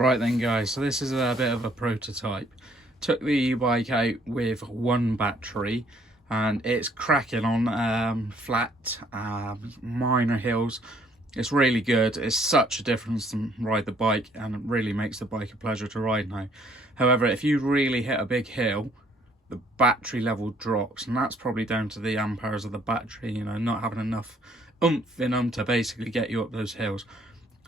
Right then guys, so this is a bit of a prototype. Took the e-bike out with one battery and it's cracking on flat, minor hills. It's really good. It's such a difference to ride the bike, and it really makes the bike a pleasure to ride now. However, if you really hit a big hill, the battery level drops, and that's probably down to the amperes of the battery, you know, not having enough oomph in them to basically get you up those hills.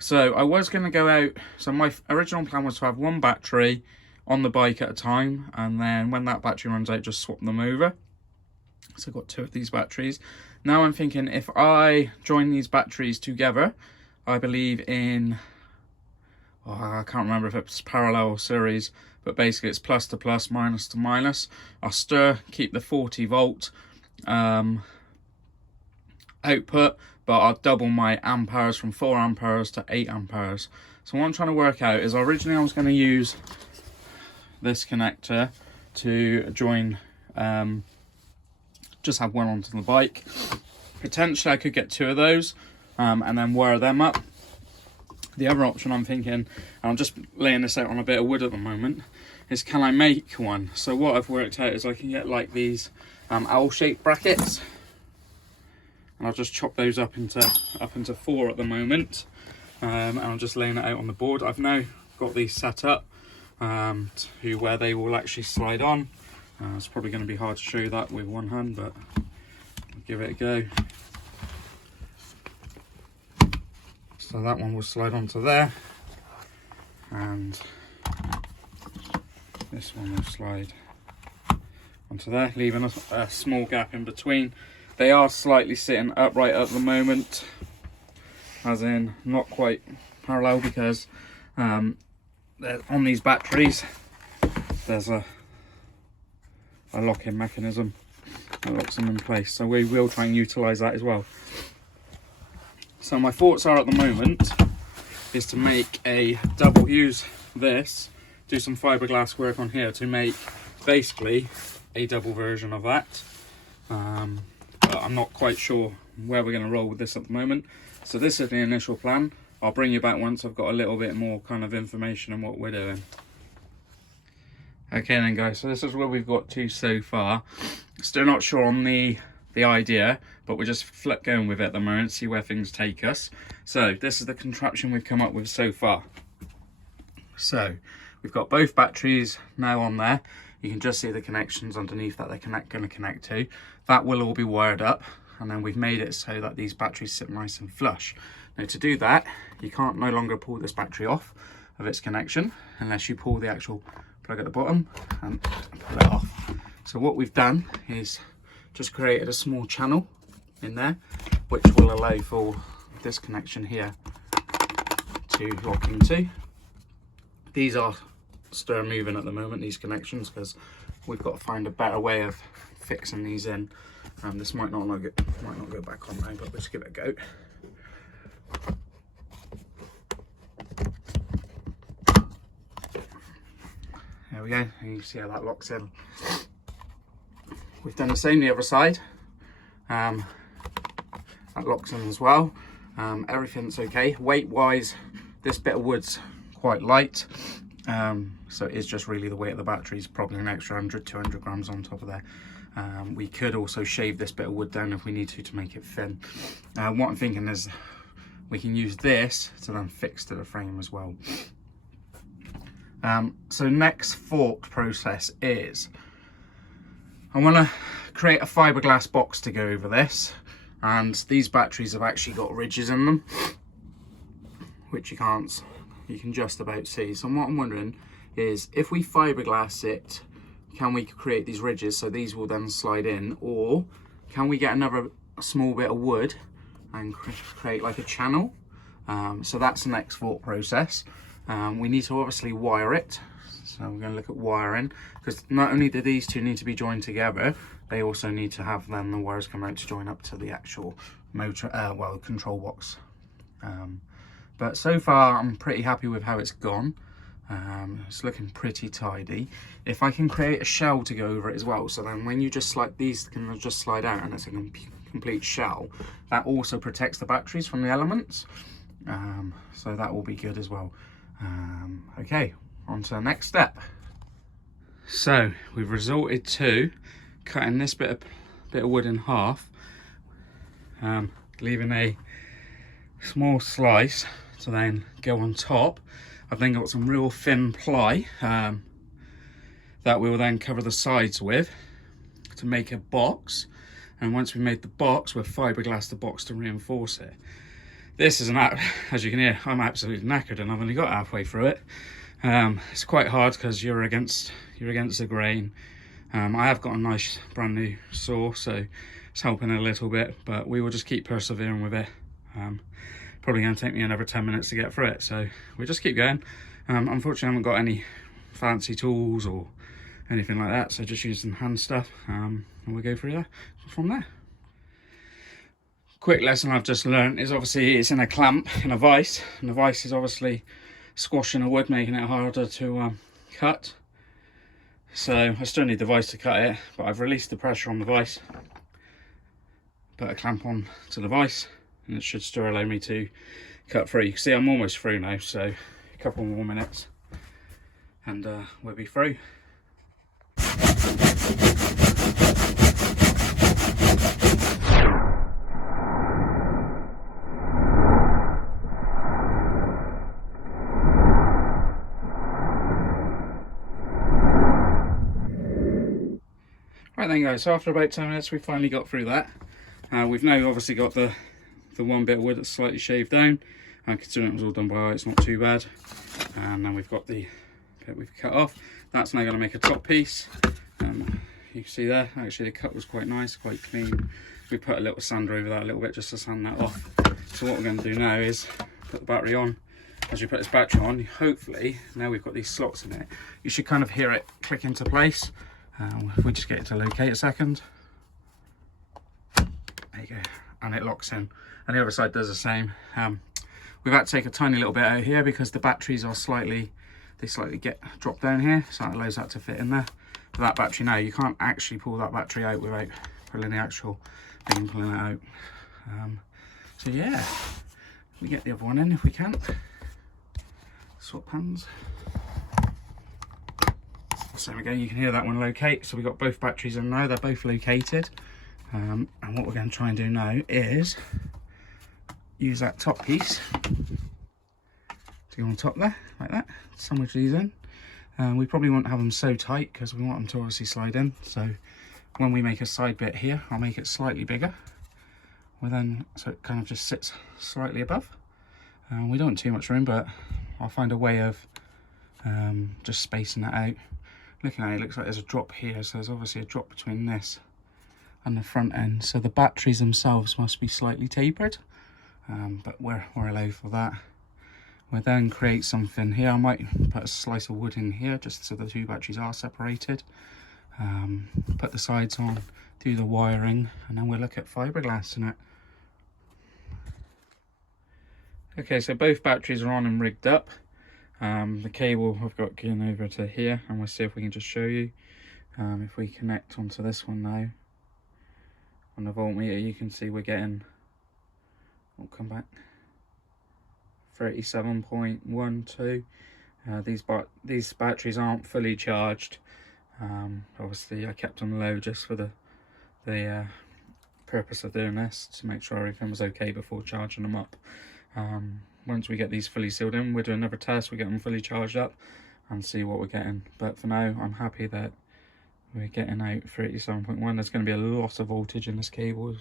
So I was going to go out, so my original plan was to have one battery on the bike at a time, and then when that battery runs out, just swap them over. So I've got two of these batteries. Now I'm thinking, if I join these batteries together, I believe in, I can't remember if it's parallel or series, but basically it's plus to plus, minus to minus. I'll keep the 40 volt output, but I'll double my amperes from 4 amperes to 8 amperes. So what I'm trying to work out is, originally I was going to use this connector to join, just have one onto the bike. Potentially I could get two of those and then wire them up. The other option I'm thinking, and I'm just laying this out on a bit of wood at the moment, is can I make one? So what I've worked out is I can get like these L-shaped brackets, and I'll just chop those up into 4 at the moment, and I'm just laying it out on the board. I've now got these set up to where they will actually slide on. It's probably going to be hard to show you that with one hand, but I'll give it a go. So that one will slide onto there, and this one will slide onto there, leaving a small gap in between. They are slightly sitting upright at the moment, as in not quite parallel, because on these batteries there's a lock-in mechanism that locks them in place, so we will try and utilize that as well. So my thoughts are, at the moment, is to make a double, use this, do some fiberglass work on here to make basically a double version of that. But I'm not quite sure where we're going to roll with this at the moment. So this is the initial plan. I'll bring you back once I've got a little bit more kind of information on what we're doing. Okay then guys, so this is where we've got to so far. Still not sure on the idea, but we're just going with it at the moment, see where things take us. So this is the contraption we've come up with so far. So we've got both batteries now on there. You can just see the connections underneath that they're going to connect to. That will all be wired up, and then we've made it so that these batteries sit nice and flush. Now to do that, you can't no longer pull this battery off of its connection unless you pull the actual plug at the bottom and pull it off. So what we've done is just created a small channel in there, which will allow for this connection here to lock into. These are stir moving at the moment, these connections, because we've got to find a better way of fixing these in. This might not go back on now, but let's give it a go. There we go, and you can see how that locks in. We've done the same the other side. That locks in as well. Everything's okay. Weight wise, this bit of wood's quite light, so it is just really the weight of the battery is probably an extra 100-200 grams on top of there. We could also shave this bit of wood down if we need to make it thin. What I'm thinking is we can use this to then fix to the frame as well. So next thought process is, I want to create a fiberglass box to go over this, and these batteries have actually got ridges in them, which you can just about see. So what I'm wondering is, if we fiberglass it, can we create these ridges so these will then slide in, or can we get another small bit of wood and create like a channel? So that's the next thought process. We need to obviously wire it, so we're going to look at wiring, because not only do these two need to be joined together, they also need to have then the wires come out to join up to the actual motor, control box. But so far I'm pretty happy with how it's gone. It's looking pretty tidy. If I can create a shell to go over it as well, so then when you just slide, these can just slide out and it's a complete shell, that also protects the batteries from the elements. So that will be good as well. Okay, on to the next step. So we've resorted to cutting this bit of wood in half, leaving a small slice to then go on top. I've then got some real thin ply that we will then cover the sides with to make a box, and once we've made the box, we'll fiberglass the box to reinforce it. This is as you can hear, I'm absolutely knackered and I've only got halfway through it. It's quite hard because you're against the grain. I have got a nice brand new saw, so it's helping a little bit, but we will just keep persevering with it. Probably going to take me another 10 minutes to get through it, so we'll just keep going. Unfortunately, I haven't got any fancy tools or anything like that, so just using hand stuff, and we'll go through there from there. Quick lesson I've just learned is obviously it's in a clamp, in a vise, and the vise is obviously squashing the wood, making it harder to cut. So I still need the vise to cut it, but I've released the pressure on the vise, put a clamp on to the vise, and it should still allow me to cut through. You can see I'm almost through now, so a couple more minutes and we'll be through. Right then guys, so after about 10 minutes we finally got through that. We've now obviously got the one bit of wood that's slightly shaved down, and considering it was all done by eye, it's not too bad. And then we've got the bit we've cut off. That's now going to make a top piece. You can see there, actually the cut was quite nice, quite clean. We put a little sander over that a little bit just to sand that off. So what we're going to do now is put the battery on. As you put this battery on, hopefully, now we've got these slots in it, you should kind of hear it click into place. If we just get it to locate a second. There you go, and it locks in. And the other side does the same. We've had to take a tiny little bit out here because the batteries are slightly get dropped down here, so that allows that to fit in there. But that battery now, you can't actually pull that battery out without pulling the actual thing, pulling it out. So yeah, we get the other one in if we can. Swap hands. So there we go, you can hear that one locate. So we've got both batteries in now, they're both located. And what we're going to try and do now is use that top piece to go on top there, like that, sandwich these in. We probably won't have them so tight because we want them to obviously slide in. So when we make a side bit here, I'll make it slightly bigger. So it kind of just sits slightly above. We don't want too much room, but I'll find a way of just spacing that out. Looking at it, it looks like there's a drop here, so there's obviously a drop between this and the front end. So the batteries themselves must be slightly tapered, but we're allowed for that. We'll then create something here. I might put a slice of wood in here just so the two batteries are separated. Put the sides on, do the wiring, and then we'll look at fiberglassing it. Okay, so both batteries are on and rigged up. The cable I've got going over to here, and we'll see if we can just show you. If we connect onto this one now, on the voltmeter, you can see we're getting, we'll come back, 37.12. These batteries aren't fully charged. Obviously I kept them low just for the purpose of doing this, to make sure everything was okay before charging them up. Once we get these fully sealed in, we'll do another test, we get them fully charged up and see what we're getting. But for now, I'm happy that we're getting out 37.1. There's going to be a lot of voltage in this cable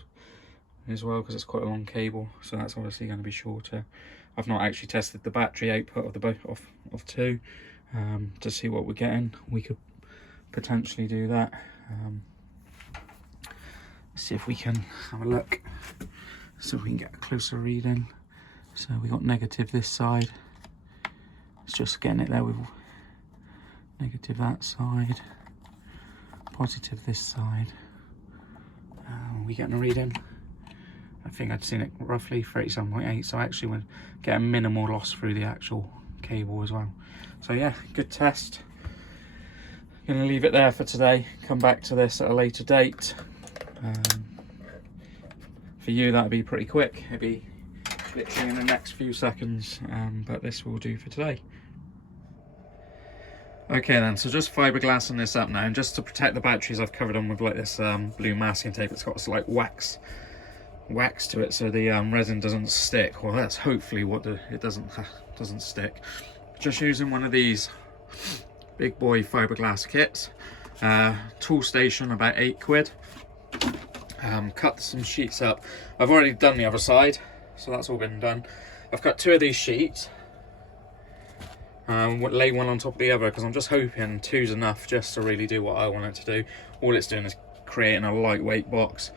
as well, because it's quite a long cable, so that's obviously going to be shorter. I've not actually tested the battery output of the both of two to see what we're getting. We could potentially do that. See if we can have a look, see if we can get a closer reading. So we got negative this side. It's just getting it there with negative that side, positive this side. We getting a reading. I think I'd seen it roughly 37.8, so actually we're getting minimal loss through the actual cable as well. So yeah, good test. Gonna leave it there for today, come back to this at a later date. For you that'd be pretty quick, it'd be literally in the next few seconds, but this will do for today. Okay then, so just fiberglassing this up now, and just to protect the batteries, I've covered them with like this blue masking tape. It's got this like wax to it, so the resin doesn't stick. Well, that's hopefully what it doesn't stick. Just using one of these big boy fiberglass kits. Tool station, about £8. Cut some sheets up. I've already done the other side, so that's all been done. I've cut 2 of these sheets. Lay one on top of the other, because I'm just hoping 2's enough just to really do what I want it to do. All it's doing is creating a lightweight box.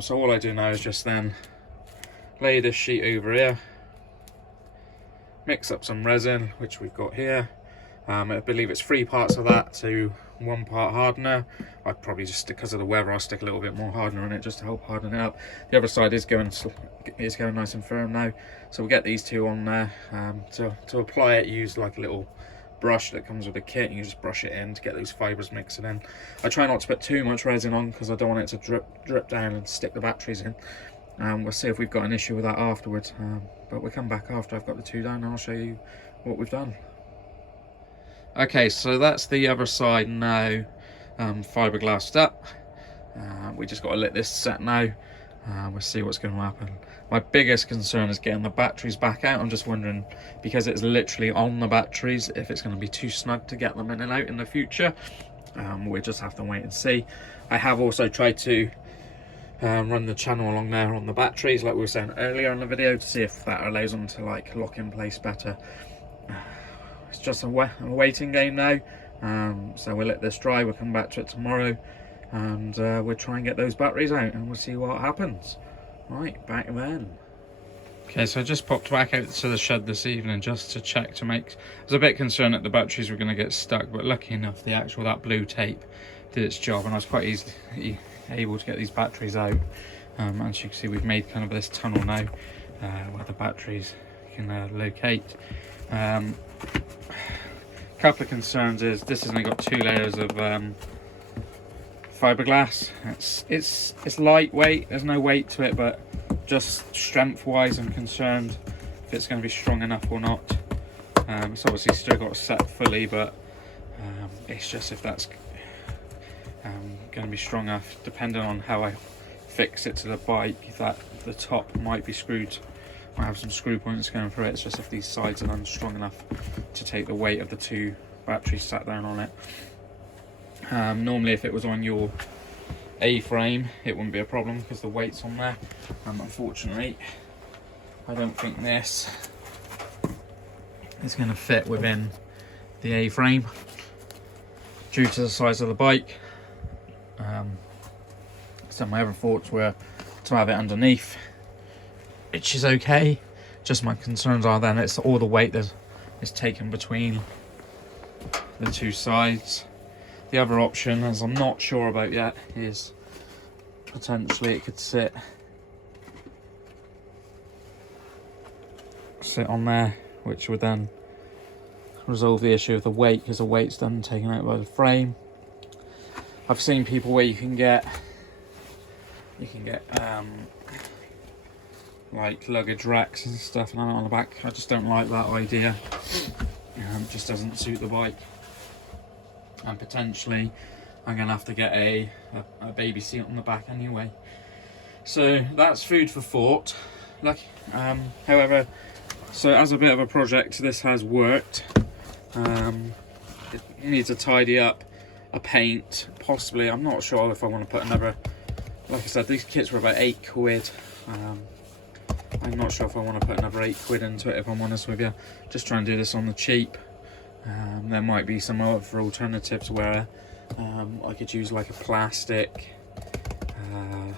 So all I do now is just then lay this sheet over here, mix up some resin, which we've got here. I believe it's 3 parts of that to 1 part hardener. I'd probably just, because of the weather, I'll stick a little bit more hardener in it just to help harden it up. The other side is going nice and firm now. So we'll get these 2 on there. To apply it, use like a little brush that comes with the kit. You can just brush it in to get those fibres mixing in. I try not to put too much resin on because I don't want it to drip down and stick the batteries in. We'll see if we've got an issue with that afterwards. But we'll come back after I've got the 2 down and I'll show you what we've done. Okay, so that's the other side now, fiberglassed up. We just got to let this set now. We'll see what's going to happen. My biggest concern is getting the batteries back out. I'm just wondering, because it's literally on the batteries, if it's going to be too snug to get them in and out in the future. We'll just have to wait and see. I have also tried to run the channel along there on the batteries, like we were saying earlier in the video, to see if that allows them to like lock in place better. It's just a waiting game now, so we'll let this dry. We'll come back to it tomorrow, and we'll try and get those batteries out, and we'll see what happens. Right, back then. Okay, so I just popped back out to the shed this evening just to check to make. I was a bit concerned that the batteries were going to get stuck, but lucky enough, that blue tape did its job, and I was quite easily able to get these batteries out. As you can see, we've made kind of this tunnel now where the batteries can locate. Couple of concerns is this has only got 2 layers of fiberglass. It's lightweight, there's no weight to it, but just strength wise I'm concerned if it's going to be strong enough or not. It's obviously still got to set fully, but it's just if that's going to be strong enough, depending on how I fix it to the bike, that the top might be screwed. I have some screw points going through it. It's just if these sides are strong enough to take the weight of the 2 batteries sat down on it. Normally if it was on your A-frame it wouldn't be a problem because the weight's on there. Unfortunately I don't think this is going to fit within the A-frame due to the size of the bike. So my other thoughts were to have it underneath, which is okay. Just my concerns are then it's all the weight that is taken between the 2 sides. The other option, as I'm not sure about yet, is potentially it could sit on there, which would then resolve the issue of the weight, because the weight's then taken out by the frame. I've seen people where you can get like luggage racks and stuff and on the back. I just don't like that idea. It just doesn't suit the bike. And potentially I'm gonna have to get a baby seat on the back anyway. So that's food for thought. However, so as a bit of a project, this has worked. It needs a tidy up, a paint, possibly. I'm not sure if I want to put another. Like I said, these kits were about £8. I'm not sure if I want to put another £8 into it, if I'm honest with you. Just try and do this on the cheap. There might be some other alternatives where I could use like a plastic, I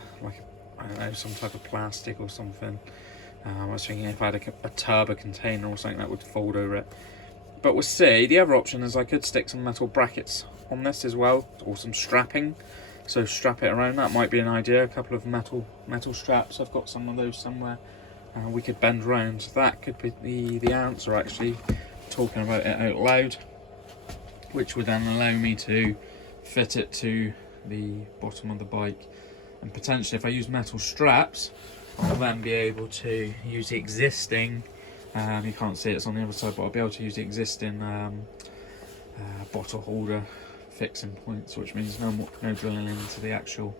don't know, some type of plastic or something. I was thinking if I had a tub, a container or something that would fold over it. But we'll see. The other option is I could stick some metal brackets on this as well, or some strapping. So strap it around, that might be an idea. A couple of metal straps, I've got some of those somewhere. We could bend around. That could be the answer, actually, talking about it out loud, which would then allow me to fit it to the bottom of the bike. And potentially if I use metal straps, I'll then be able to use the existing, you can't see it's on the other side, but I'll be able to use the existing bottle holder fixing points, which means no drilling into the actual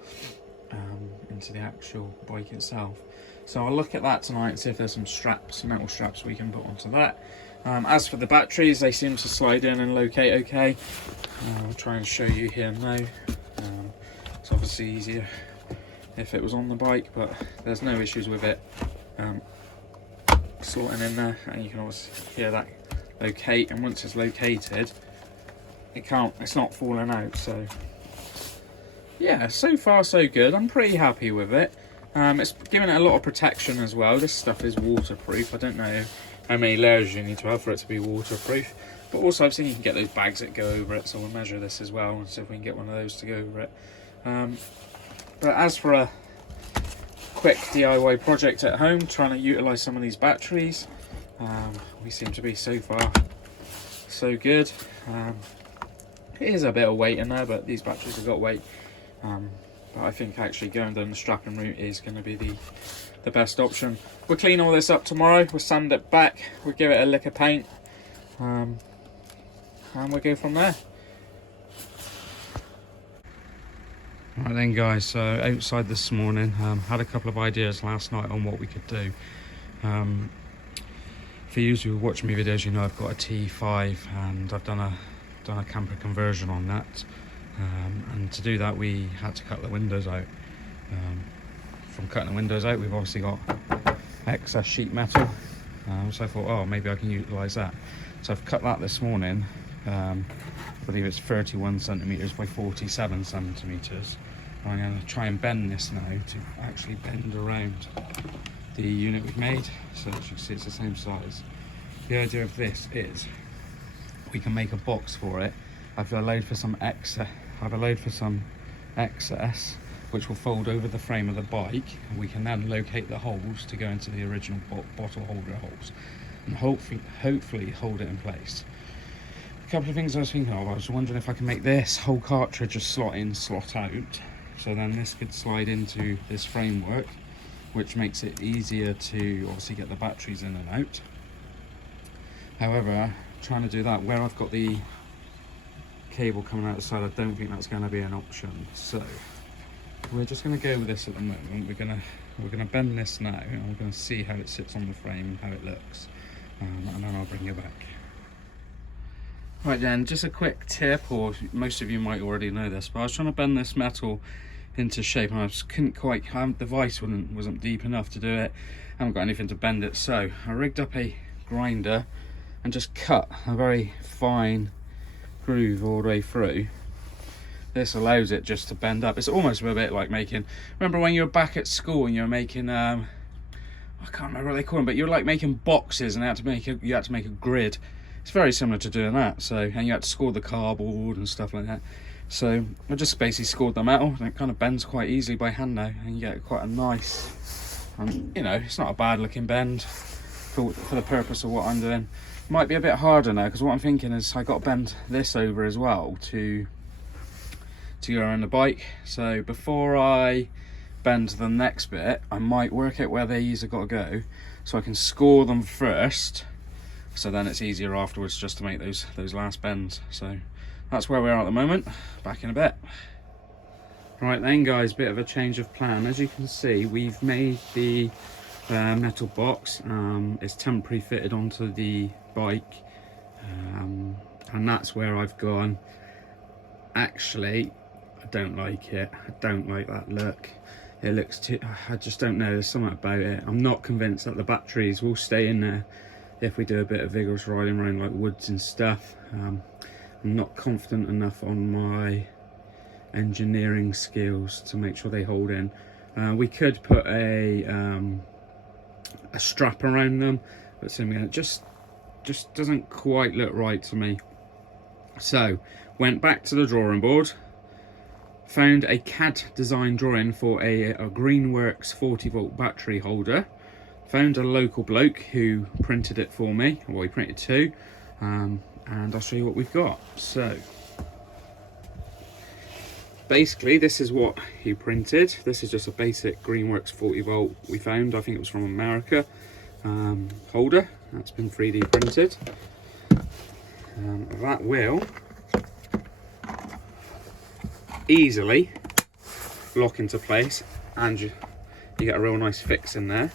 bike itself. So I'll look at that tonight and see if there's some straps, metal straps we can put onto that. As for the batteries, they seem to slide in and locate okay. I'll try and show you here now. It's obviously easier if it was on the bike, but there's no issues with it slotting in there, and you can obviously hear that locate, and once it's located, it's not falling out. So yeah, so far so good. I'm pretty happy with it. It's giving it a lot of protection as well. This stuff is waterproof. I don't know how many layers you need to have for it to be waterproof, but also I've seen you can get those bags that go over it, so we'll measure this as well and see if we can get one of those to go over it. But as for a quick DIY project at home, trying to utilise some of these batteries, we seem to be so far so good. It is a bit of weight in there, but these batteries have got weight. But I think actually going down the strapping route is going to be the best option. We'll clean all this up tomorrow, we'll sand it back, we'll give it a lick of paint, and we'll go from there. Right then guys, so outside this morning, had a couple of ideas last night on what we could do. For you who watch my videos, you know I've got a T5 and I've done a camper conversion on that. And to do that we had to cut the windows out. From cutting the windows out, we've obviously got excess sheet metal, so I thought, oh, maybe I can utilise that. So I've cut that this morning. I believe it's 31 centimetres by 47 centimetres. I'm going to try and bend this now to actually bend around the unit we've made, so as you can see it's the same size. The idea of this is we can make a box for it. I've allowed for some excess, which will fold over the frame of the bike, and we can then locate the holes to go into the original bottle holder holes, and hopefully hold it in place. A couple of things I was thinking of, I was wondering if I can make this whole cartridge a slot in, slot out, so then this could slide into this framework, which makes it easier to obviously get the batteries in and out. However, trying to do that where I've got the cable coming out the side, I don't think that's going to be an option. So we're just going to go with this at the moment. We're going to bend this now, and we're going to see how it sits on the frame and how it looks, and then I'll bring you back. Right then, just a quick tip, or most of you might already know this, but I was trying to bend this metal into shape and I just couldn't quite, the vise wasn't deep enough to do it. I haven't got anything to bend it, so I rigged up a grinder and just cut a very fine groove all the way through. This allows it just to bend up. It's almost a bit like making, remember when you were back at school and you were making I can't remember what they call them, but you were like making boxes and you had to make a grid. It's very similar to doing that. So, and you had to score the cardboard and stuff like that. So I just basically scored the metal, and it kind of bends quite easily by hand now, and you get quite a nice, you know, it's not a bad looking bend for the purpose of what I'm doing. Might be a bit harder now, because what I'm thinking is I got to bend this over as well to go around the bike. So before I bend the next bit, I might work out where these have got to go, so I can score them first, so then it's easier afterwards just to make those last bends. So that's where we are at the moment. Back in a bit. Right then guys, bit of a change of plan. As you can see, we've made the metal box. It's temporary fitted onto the bike, and that's where I've gone. Actually, I don't like it. I don't like that look. It looks too, I just don't know, there's something about it. I'm not convinced that the batteries will stay in there if we do a bit of vigorous riding around like woods and stuff. I'm not confident enough on my engineering skills to make sure they hold in. We could put a strap around them, but something that just doesn't quite look right to me. So went back to the drawing board, found a CAD design drawing for a Greenworks 40-volt battery holder, found a local bloke who printed it for me, well, he printed two, and I'll show you what we've got. So basically this is what he printed. This is just a basic Greenworks 40-volt we found, I think it was from America, holder that's been 3D printed. That will easily lock into place, and you get a real nice fix in there.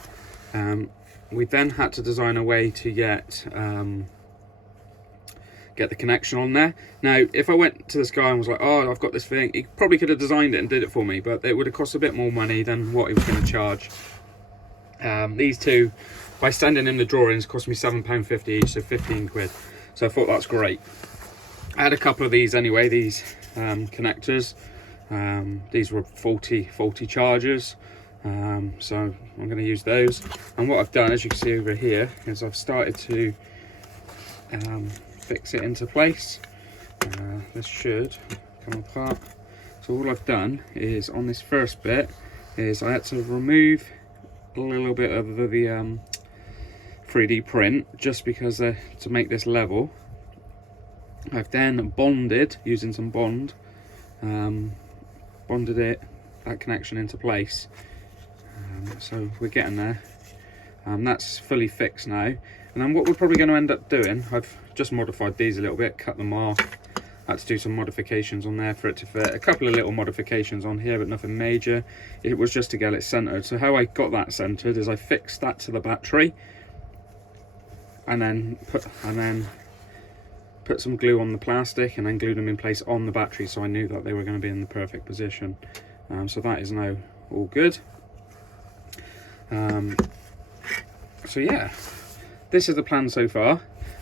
We then had to design a way to get the connection on there. Now, if I went to this guy and was like, oh, I've got this thing, he probably could have designed it and did it for me, but it would have cost a bit more money than what he was going to charge. These two, by sending him the drawings, cost me £7.50 each, so 15 quid. So I thought that's great. I had a couple of these anyway, these connectors. These were faulty chargers. So I'm going to use those. And what I've done, as you can see over here, is I've started to fix it into place. This should come apart. So all I've done is, on this first bit, is I had to remove a little bit of the 3D print, just because to make this level. I've then bonded, using some bonded that connection into place. So we're getting there. That's fully fixed now. And then what we're probably going to end up doing, I've just modified these a little bit, cut them off. I had to do some modifications on there for it to fit. A couple of little modifications on here, but nothing major. It was just to get it centered. So how I got that centered is I fixed that to the battery, and then put some glue on the plastic, and then glued them in place on the battery, so I knew that they were going to be in the perfect position. So that is now all good. So yeah, this is the plan so far.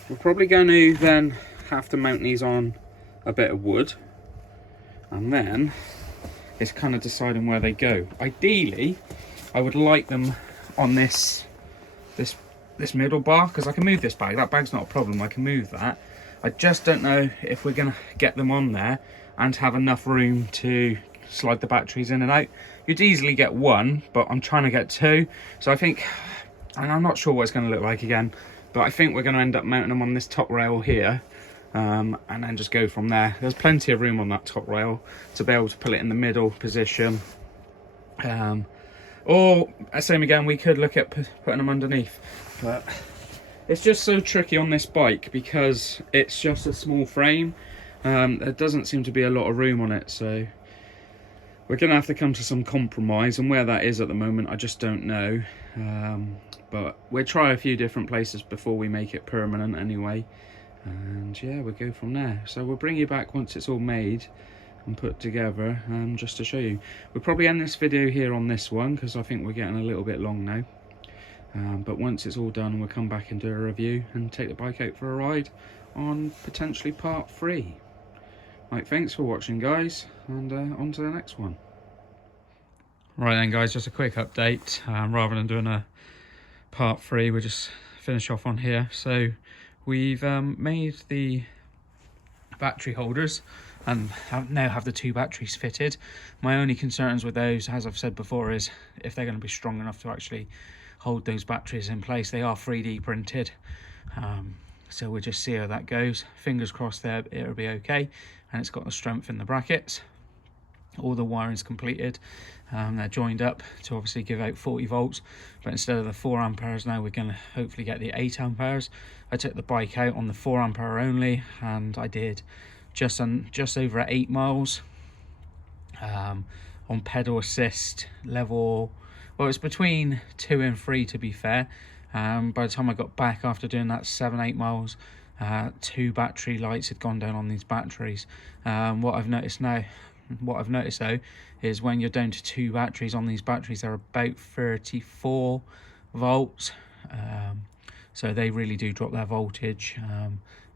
We're probably going to then have to mount these on a bit of wood, and then it's kind of deciding where they go. Ideally, I would like them on this middle bar, because I can move this bag. That bag's not a problem, I can move that. I just don't know if we're going to get them on there and have enough room to slide the batteries in and out. You'd easily get one, but I'm trying to get two. So I think, and I'm not sure what it's going to look like again, but I think we're going to end up mounting them on this top rail here, and then just go from there. There's plenty of room on that top rail to be able to put it in the middle position. Or, same again, we could look at putting them underneath. But it's just so tricky on this bike because it's just a small frame. There doesn't seem to be a lot of room on it, so we're going to have to come to some compromise, and where that is at the moment I just don't know. But we'll try a few different places before we make it permanent anyway, and yeah, we'll go from there. So we'll bring you back once it's all made and put together, just to show you. We'll probably end this video here on this one, because I think we're getting a little bit long now. But once it's all done, we'll come back and do a review and take the bike out for a ride on potentially part 3. Right, thanks for watching, guys, and on to the next one. Right then, guys, just a quick update. Rather than doing a part 3, we'll just finish off on here. So we've made the battery holders and now have the 2 batteries fitted. My only concerns with those, as I've said before, is if they're going to be strong enough to actually hold those batteries in place. They are 3D printed, so we'll just see how that goes. Fingers crossed there it'll be okay, and it's got the strength in the brackets. All the wiring's completed. They're joined up to obviously give out 40 volts, but instead of the 4 amperes now we're going to hopefully get the 8 amperes. I took the bike out on the 4 ampere only, and I did just over 8 miles on pedal assist level. Well, it's between 2 and 3 to be fair. By the time I got back after doing that 7-8 miles, 2 battery lights had gone down on these batteries. What I've noticed though is when you're down to 2 batteries on these batteries, they're about 34 volts. So they really do drop their voltage,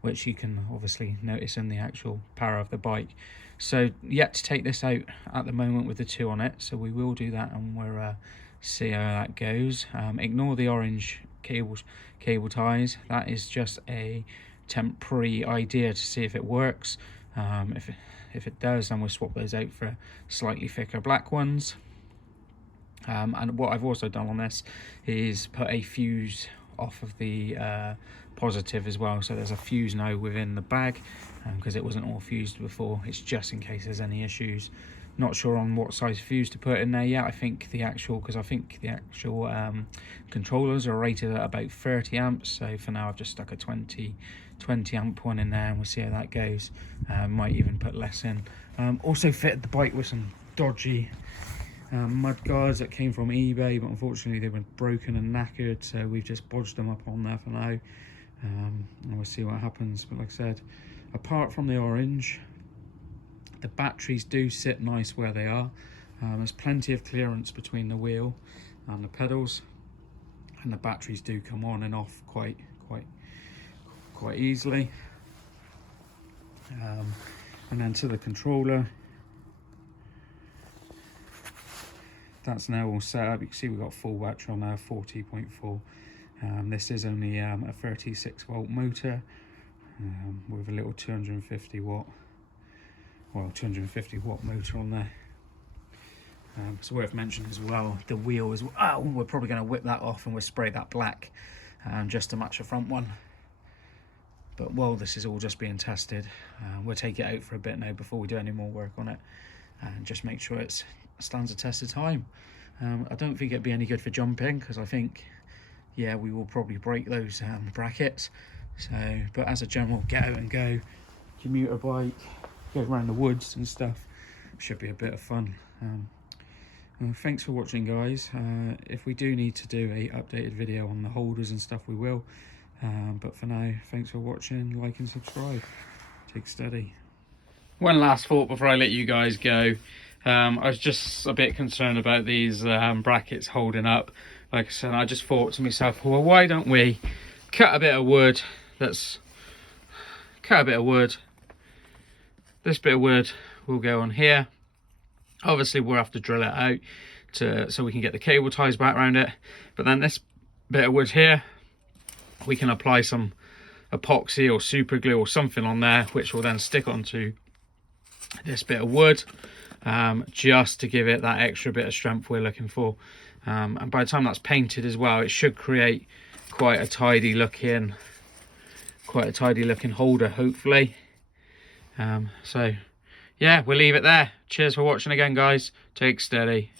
which you can obviously notice in the actual power of the bike. So yet to take this out at the moment with the 2 on it, so we will do that, and we'll see how that goes. Ignore the orange cable ties. That is just a temporary idea to see if it works. If it does, then we'll swap those out for slightly thicker black ones. And what I've also done on this is put a fuse off of the positive as well, so there's a fuse now within the bag, because it wasn't all fused before. It's just in case there's any issues. Not sure on what size fuse to put in there yet. I think the actual controllers are rated at about 30 amps, so for now I've just stuck a 20 20 amp one in there, and we'll see how that goes. Might even put less in. Also fitted the bike with some dodgy mud guards that came from eBay, but unfortunately they were broken and knackered, so we've just bodged them up on there for now. And we'll see what happens. But like I said, apart from the orange, the batteries do sit nice where they are. There's plenty of clearance between the wheel and the pedals, and the batteries do come on and off quite easily. And then to the controller, that's now all set up. You can see we've got full battery on there, 40.4. This is only a 36 volt motor with a little 250 watt motor on there. It's worth mentioning as well, the wheel as well. Oh, we're probably going to whip that off and we'll spray that black just to match the front one. But while this is all just being tested, we'll take it out for a bit now before we do any more work on it, and just make sure it stands the test of time. I don't think it'd be any good for jumping, because I think, yeah, we will probably break those brackets. So, but as a general get out and go commuter bike, go around the woods and stuff, should be a bit of fun. Thanks for watching, guys. If we do need to do a updated video on the holders and stuff, we will. But for now, thanks for watching, like and subscribe. Take it steady. One last thought before I let you guys go. I was just a bit concerned about these brackets holding up. Like I said, I just thought to myself, well, why don't we cut a bit of wood? Let's cut a bit of wood. This bit of wood will go on here. Obviously, we'll have to drill it out so we can get the cable ties back around it. But then this bit of wood here, we can apply some epoxy or super glue or something on there, which will then stick onto this bit of wood, just to give it that extra bit of strength we're looking for. And by the time that's painted as well, it should create quite a tidy looking holder, hopefully. So yeah, we'll leave it there. Cheers for watching again, guys. Take it steady.